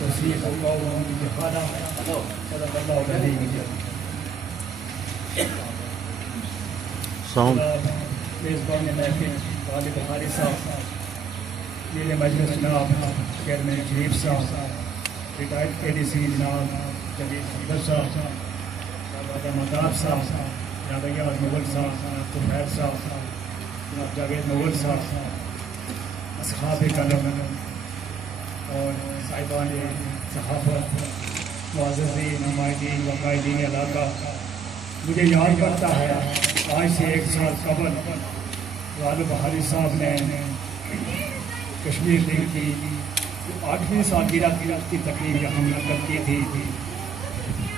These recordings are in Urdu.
وصيق الله من جهادا صدق الله العظيم. میزبان محفل غالب بخاری صاحب، میرے مجلس جناب چیئرمین شریف صاحب، ریٹائرڈ کے ڈی سی جناب جدید حمد صاحب، جناب مدار صاحب، جناب ایاز مغل صاحب، جناب طفیل صاحب، جناب جاوید مغل صاحب، اصحاب قلم اور صاحبان صحافت، معززین نمائندین و قائدین علاقہ، مجھے یاد کرتا ہے آج سے 1 سال قبل غالب بخاری صاحب نے کشمیر لیگ کی 8ویں سالگرہ کی تقریب یہاں منعقد کی تھی.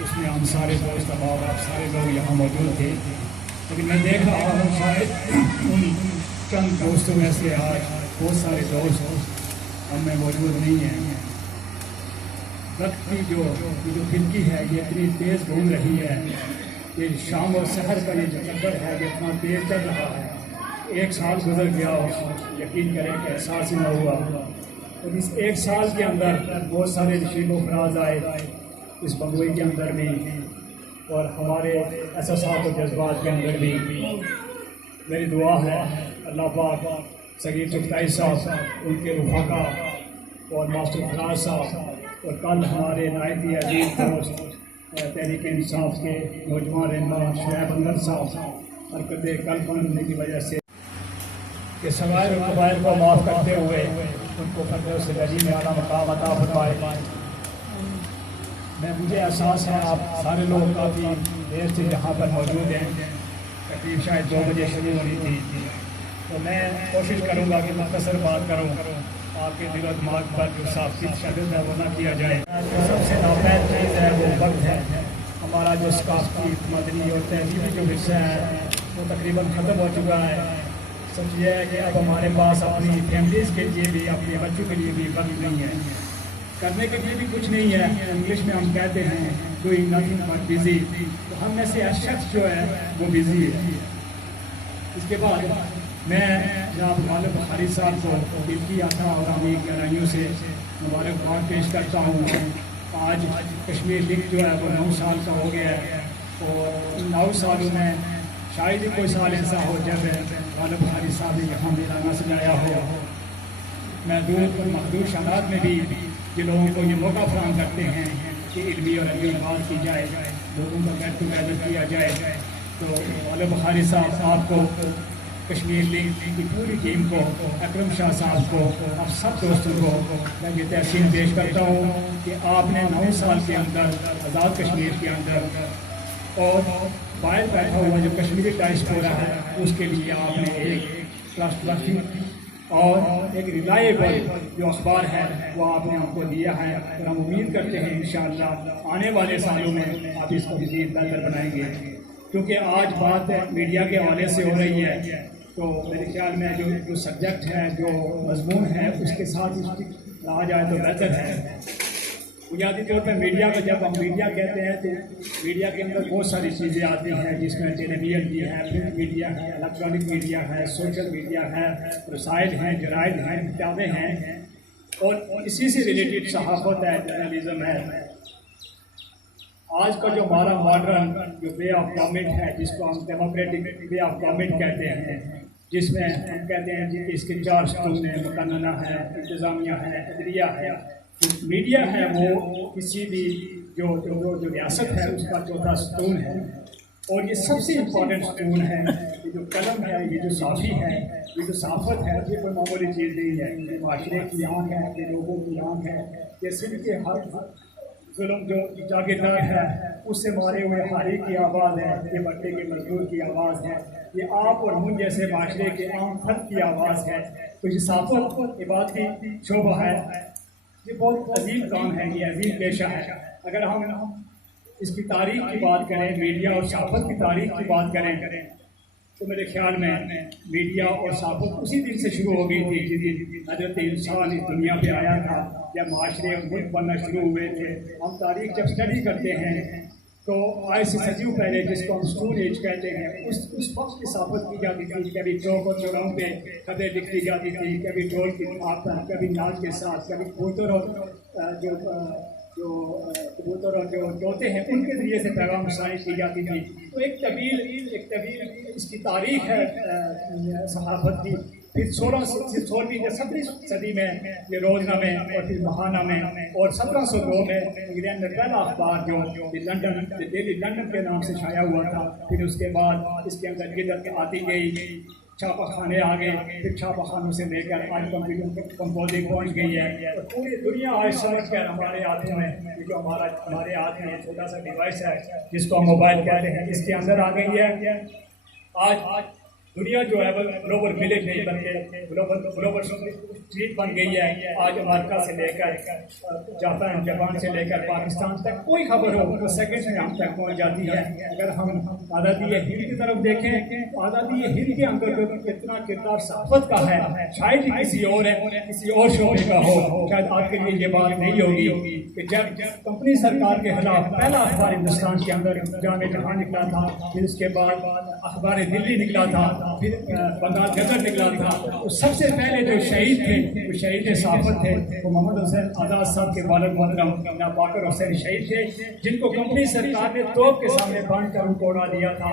اس میں ہم سارے دوست احباب آپ سارے لوگ یہاں موجود تھے، لیکن میں دیکھ رہا ہوں شاید ان چند دوستوں میں سے آج بہت سارے دوست ہم میں موجود نہیں ہیں. وقت کی جو کھڑکی ہے یہ اتنی تیز گھوم رہی ہے کہ شام اور سحر کا یہ جو چکر ہے یہ اتنا تیز چل رہا ہے. 1 سال گزر گیا اور یقین کریں کہ احساس ہی نہ ہوا. اور اس 1 سال کے اندر بہت سارے نشیب و فراز آئے اس بنگوئی کے اندر بھی اور ہمارے احساسات و جذبات کے اندر بھی. میری دعا ہے اللہ پاک صغیر چغتائی صاحب، ان کے رفقا اور ماسٹر فراز صاحب اور کل ہمارے نہایت ہی عزیز دوست تحریک انصاف کے نوجوان رہنما شعیب انور صاحب حرکت قلب ہونے کی وجہ سے کہ صغائر و کبائر کو معاف کرتے ہوئے ان کو فردوس رضی میں اعلیٰ مقام عطا فرمائے. مجھے احساس ہے آپ سارے لوگ کافی دیر سے یہاں پر موجود ہیں. تقریب شاید 2 بجے شروع ہونی تھی، تو میں کوشش کروں گا کہ مختصر بات کروں، آپ کے دل و دماغ پر جو صاف شدت ہے وہ نہ کیا جائے. سب سے ناپید چیز ہے وہ وقت ہے. ہمارا جو ثقافتی مدنی اور تہذیبی جو حصہ ہے وہ تقریباً ختم ہو چکا ہے. سچ یہ ہے کہ اب ہمارے پاس اپنی فیملیز کے لیے بھی اپنے بچوں کے لیے بھی وقت نہیں ہے، کرنے کے لیے بھی کچھ نہیں ہے. انگلش میں ہم کہتے ہیں ڈوئنگ نتھنگ بٹ بزی، تو ہم میں سے ہر شخص جو ہے وہ بزی ہے. اس کے بعد میں جناب غالب بخاری صاحب کو دل کی آتھا اور عامی گہرائیوں سے مبارکباد پیش کرتا ہوں. آج کشمیر لیگ جو ہے وہ 9 سال کا ہو گیا ہے، اور ان 9 سالوں میں شاید ہی کوئی سال ایسا ہو جب غالب بخاری صاحب نے یہاں میرا نہ سجایا ہو. محدود اور محدود شہرات میں بھی یہ لوگوں کو یہ موقع فراہم کرتے ہیں کہ علمی اور علمی بات کی جائے، لوگوں کا گیٹ ٹوگیدر کیا جائے. تو غالب بخاری صاحب آپ کو، کشمیر لیگ کی پوری ٹیم کو، اکرم شاہ صاحب کو، آپ سب دوستوں کو میں یہ تحسین پیش کرتا ہوں کہ آپ نے 9 سال کے اندر آزاد کشمیر کے اندر اور باہر بیٹھا ہوا جو کشمیری ڈائسپورا ہے اس کے لیے آپ نے ایک ٹرسٹ اور ایک ریلائیبل جو اخبار ہے وہ آپ نے ہم کو دیا ہے. اور ہم امید کرتے ہیں انشاءاللہ آنے والے سالوں میں آپ اس کو مزید بہتر بنائیں گے. کیونکہ آج بات میڈیا کے حوالے سے ہو رہی ہے، تو میرے خیال میں جو سبجیکٹ ہے، جو مضمون ہے، اس کے ساتھ اس کی رہا جائے تو بہتر ہے. بنیادی طور پر میڈیا کا جب ہم میڈیا کہتے ہیں تو میڈیا کے اندر بہت ساری چیزیں آتی ہیں، جس میں ٹیلی ویژن بھی ہے، پرنٹ میڈیا ہے، الیکٹرانک میڈیا ہے، سوشل میڈیا ہے، رسائل ہیں، جرائد ہیں، کتابیں ہیں، اور اسی سے ریلیٹڈ صحافت ہے، جرنلزم ہے. آج کا جو ہمارا ماڈرن جو وے آف گورنمنٹ ہے، جس کو ہم ڈیموکریٹک وے آف گورنمنٹ کہتے ہیں، جس میں ہم کہتے ہیں کہ اس کے 4 ستون ہیں، مقننہ ہے، انتظامیہ ہے، عدلیہ ہے. میڈیا ہے وہ کسی بھی جو ریاست ہے اس کا 4تھا ستون ہے، اور یہ سب سے امپورٹنٹ ستون ہے. یہ جو قلم ہے، یہ جو صحافی ہے، یہ جو صحافت ہے، یہ کوئی معمولی چیز نہیں ہے. یہ معاشرے کی آنکھ ہے، یہ لوگوں کی آنکھ ہے. یہ صرف کے ہر ظلم جو جاگیردار ہے اس سے مارے ہوئے حاری کی آواز ہے، یہ بٹے کے مزدور کی آواز ہے، یہ آپ اور مجھ جیسے معاشرے کے عام فرد کی آواز ہے. تو یہ صحافت عبادتی شعبہ ہے، یہ بہت عظیم کام ہے، یہ عظیم پیشہ ہے. اگر ہم اس کی تاریخ کی بات کریں، میڈیا اور صحافت کی تاریخ کی بات کریں، تو میرے خیال میں میڈیا اور صحافت اسی دن سے شروع ہو گئی تھی جس دن حضرت انسان اس دنیا پہ آیا تھا، جب معاشرے اور ملک بننا شروع ہوئے تھے. ہم تاریخ جب اسٹڈی کرتے ہیں تو آج سے صدیوں پہلے جس کو ہم اسٹون ایج کہتے ہیں اس وقت کی صحافت کی جاتی تھی. کبھی چوک اور چوراہوں پہ خبریں لکھی جاتی تھی, کبھی ڈھول کی آواز پر, کبھی ناچ کے ساتھ, کبھی کبوتر اور کبوتر اور جو طوطے ہیں ان کے ذریعے سے پیغام رسانی کی جاتی تھی. تو ایک طویل اس کی تاریخ ہے صحافت کی. پھر 16ویں یا 17ویں صدی میں یہ روزنامے اور پھر ماہنامے اور 1702 میں انگلینڈ میں پہلا اخبار جو ڈیلی لنڈن کے نام سے شائع ہوا تھا. پھر اس کے بعد اس کے اندر گدت آتی گئی, چھاپا خانے آ گئے, پھر چھاپا خانوں سے لے کر آج کمپوزنگ پہنچ گئی ہے. اور پوری دنیا آج سمجھ کر ہمارے ہاتھوں میں یہ جو ہمارے ہاتھ میں چھوٹا سا ڈیوائس ہے جس کو ہم موبائل کہتے ہیں, اس کے اندر آ گئی ہے. آج دنیا جو ہے وہ گلوبل ولیج نہیں بلکہ گلوبل اسٹریٹ بن گئی ہے. آج امریکہ سے لے کر جاپان سے لے کر پاکستان تک کوئی خبر ہو وہ سیکنڈ میں ہم تک پہنچ جاتی ہے. اگر ہم آزادی ہند کی طرف دیکھیں تو آزادی ہند کے اندر کتنا کردار صحافت کا ہے شاید ہی کسی اور شعبے کا ہو. شاید آپ کے لیے یہ بات نہیں ہوگی کہ جب کمپنی سرکار کے خلاف پہلا اخبار ہندوستان کے اندر جامع جہاں نکلا تھا, پھر اس کے بعد اخبار دلی نکلا تھا, پھر بنگال گزر نکلا تھا, تو سب سے پہلے جو شہید تھے وہ شہید صحافت تھے وہ محمد حسین آزاد صاحب کے والد محترم باقر حسین شہید تھے, جن کو کمپنی سرکار نے توپ کے سامنے باندھ کر ان کو اڑا دیا تھا.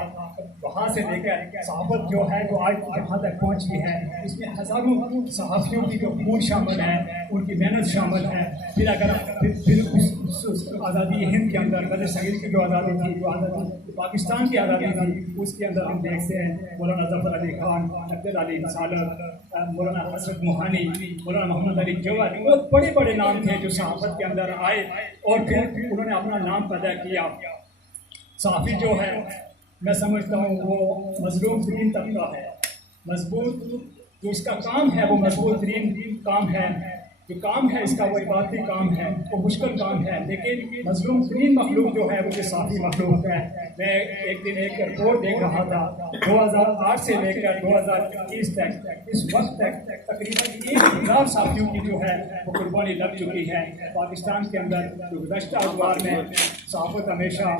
وہاں سے لے کر صحافت جو ہے وہ آج جہاں تک پہنچی ہے اس میں ہزاروں صحافیوں کی جو خون شامل ہے, ان کی محنت شامل ہے. پھر اگر آزادی ہند کے اندر غدر صغیر کی جو آزادی تھی, جو آزادی پاکستان کی آزادی تھی, اس کے اندر ہم دیکھتے ہیں مولانا ظفر علی خان, عبد علی سالر, مولانا حسرت موہانی, مولانا محمد علی جوہر, بہت بڑے بڑے نام تھے جو صحافت کے اندر آئے اور پھر انہوں نے اپنا نام پیدا کیا. صحافی جو ہے میں سمجھتا ہوں وہ مظلوم ترین طبقہ ہے. مضبوط جو اس کا کام ہے وہ مضبوط ترین کام ہے. جو کام ہے اس کا وہ عبادتی کام ہے, وہ مشکل کام ہے, لیکن مظلوم ترین مخلوق جو ہے وہ یہ صحافی مخلوق ہے. میں ایک دن ایک رپورٹ دیکھ رہا تھا 2008 سے لے کر 2021 تک اس وقت تک تقریباً 1000 صحافیوں کی جو ہے وہ قربانی لگ چکی ہے. پاکستان کے اندر جو گزشتہ ادوار میں صحافت ہمیشہ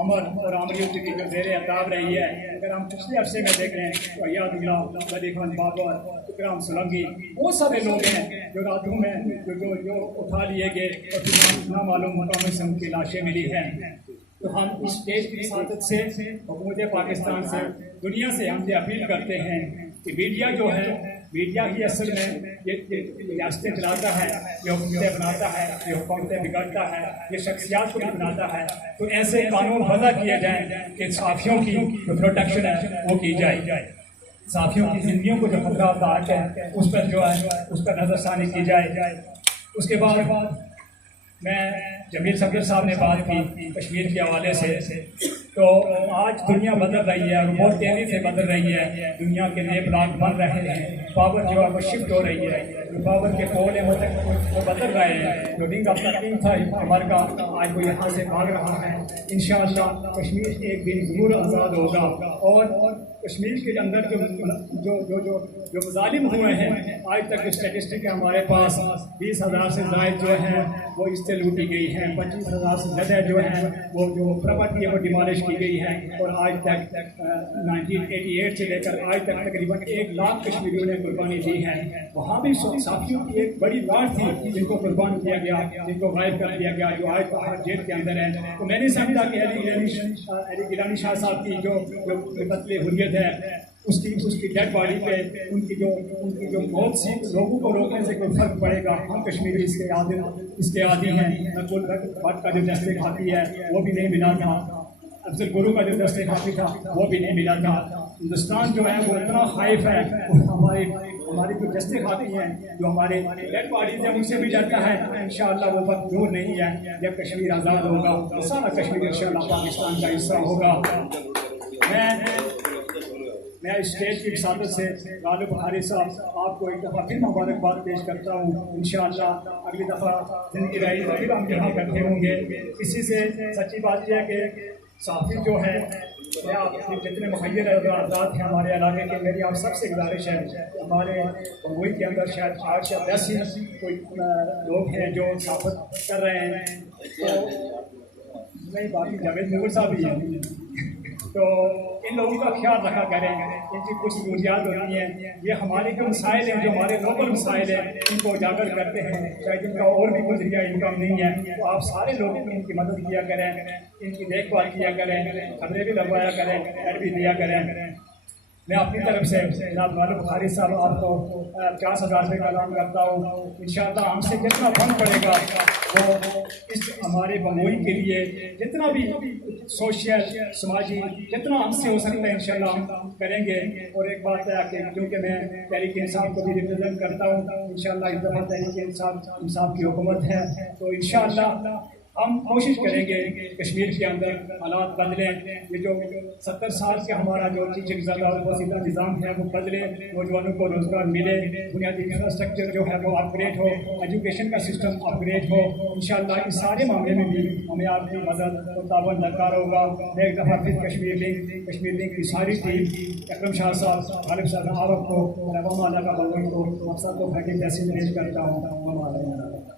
عمر اور عامریت کی جو زیر عطاب رہی ہے, اگر ہم پچھلے عرصے میں دیکھ لیں تو ایاد اللہ, ولی خان بابر, اکرام سولنگی, بہت سارے لوگ ہیں جو راتوں میں جو اٹھا لیے گئے اور پھر نامعلوم مقامات سے ان کی لاشیں ملی ہیں. تو ہم اس دیش کی سعادت سے, حکومت پاکستان سے, دنیا سے ہم یہ اپیل کرتے ہیں کہ میڈیا جو ہے, میڈیا ہی اصل میں یہ ریاستیں چلاتا ہے, یہ حکومتیں بناتا ہے, یہ حکومتیں بگڑتا ہے, یہ شخصیات کو بھی بناتا ہے. تو ایسے قانون وضع کیے جائیں کہ صحافیوں کی جو پروٹیکشن ہے وہ کی جائے, صحافیوں کی زندگیوں کو جو خطرات آتے ہیں اس پر جو ہے اس پر نظر ثانی کی جائے. اس کے بعد میں جمیل صفدر صاحب نے بات کی کشمیر کے حوالے سے, تو آج دنیا بدل رہی ہے اور بہت تیزی سے بدل رہی ہے. دنیا کے نئے بلاک بن رہے ہیں, پاور جو ہے وہ شفٹ ہو رہی ہے, جو پاور کے پول ہیں وہ بدل رہے ہیں. جو رنگ آف دا کنگ تھا امریکہ, آج وہ یہاں سے بھاگ رہا ہے. انشاءاللہ کشمیر ایک دن ضرور آزاد ہوگا. اور کشمیر کے اندر جو مظالم ہوئے ہیں, آج تک جو اسٹیٹسٹک ہے ہمارے پاس 20,000 سے زائد جو ہیں وہ اس سے لوٹی گئی ہیں, 25,000 سے زیادہ جو ہیں وہ جو پراپرٹی ہے وہ ڈیمالش کی گئی ہے. اور آج تک 1988 سے لے کر آج تک تقریباً 1 لاکھ کشمیریوں نے قربانی دی ہے. وہاں بھی صحافیوں کی ایک بڑی بات تھی جن کو قربان کیا گیا, جن کو غائب کر دیا گیا, جو آج تک جیل کے اندر ہے. تو میں نے سمجھا کہ علی گیلانی شاہ صاحب کی جو قتل حریت ہے اس کی ڈیڈ باڈی پہ ان کی جو موت سی لوگوں کو روکنے سے کوئی فرق پڑے گا. ہم کشمیری اس کے عادی ہیں. نقل بھٹ کا جو دستے کھاتی ہے وہ بھی نہیں ملا تھا, افضل گرو کا جو دستے کھاتی تھا وہ بھی نہیں ملا تھا. ہندوستان جو ہے وہ اتنا خائف ہے, ہماری جو دستے کھاتی ہیں, جو ہمارے ڈیڈ باڈیز ہیں ان سے بھی ڈرتا ہے. انشاءاللہ وہ وقت دور نہیں ہے جب کشمیر آزاد ہوگا تو سارا کشمیر انشاءاللہ پاکستان کا حصہ ہوگا. میں اس اسٹیج کی وساطت سے غالب بخاری صاحب آپ کو ایک دفعہ پھر مبارکباد پیش کرتا ہوں. انشاءاللہ اگلی دفعہ زندگی رہی تو پھر ہم یہاں بیٹھے ہوں گے. اسی سے سچی بات یہ ہے کہ صحافی جو ہے, میں آپ جتنے مخیر افراد ہیں ہمارے علاقے کے, میری آپ سب سے گزارش ہے کہ ہمارے بمبئی کے اندر شاید 8 یا 10 ہی کوئی لوگ ہیں جو صحافت کر رہے ہیں. تو نہیں باقی جاوید مغل صاحب بھی ہیں تو ان لوگوں کا خیال رکھا کریں، ان کی کچھ ضروریات ہوتی ہیں، یہ ہمارے جو مسائل ہیں جو ہمارے لوکل مسائل ہیں ان کو اجاگر کرتے ہیں، شاید ان کا اور بھی کوئی ذریعہ انکم نہیں ہے تو آپ سارے لوگ ان کی مدد کیا کریں، ان کی دیکھ بھال کیا کریں، خبریں بھی لگوایا کریں، ایڈ بھی دیا کریں۔ میں اپنی طرف سے جناب غالب بخاری صاحب آپ کو 50,000 روپے کا کام کرتا ہوں، انشاءاللہ ہم سے جتنا فنڈ پڑے گا وہ اس ہمارے بموئی کے لیے جتنا بھی سوشل سماجی جتنا ہم سے ہو سکتا ہے انشاءاللہ ہم کریں گے۔ اور ایک بات ہے کہ کیونکہ میں تحریک انصاف کو بھی ریپرزینٹ کرتا ہوں، انشاءاللہ اس دفعہ تحریک انصاف کی حکومت ہے تو انشاءاللہ ہم کوشش کریں گے کشمیر کے اندر حالات بدلیں، یہ جو 70 سال کے ہمارا جو ٹیچنگ زیادہ اور وسیلہ نظام ہے وہ بدلے، نوجوانوں کو روزگار ملے، بنیادی انفراسٹرکچر جو ہے وہ اپ گریڈ ہو، ایجوکیشن کا سسٹم اپ گریڈ ہو، انشاءاللہ اس سارے معاملے میں بھی ہمیں آپ کی مدد اور تعاون درکار ہوگا۔ میں ایک دفعہ پھر کشمیر لنک کی ساری ٹیم اکرم شاہ صاحب، غالب صاحب عارف کو، رحمہ اللہ کا بندوں کو، مقصد کو بھٹی تحصیل پیش کرتا ہوں۔